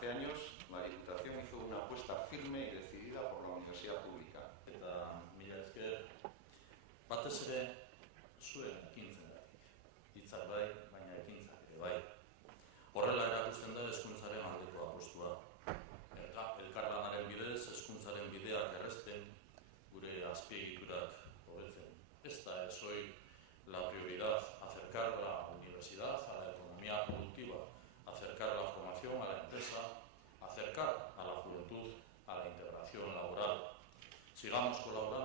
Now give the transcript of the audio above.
hace años la Diputación hizo una apuesta firme y decidida por la universidad pública. Eta mila esker, batez ere zuen ekintzen hitzak bai, baina ekintzak ere bai. Horrela erakusten da hezkuntzaren aldeko apustua. Elkarlanaren bidez, hezkuntzaren bideak errazten, gure azpiegiturak hobetzen. Esta es hoy la prioridad, acercar la universidad a la economía productiva, acercar la formación a la empresa, acercar a la juventud a la integración laboral. Sigamos colaborando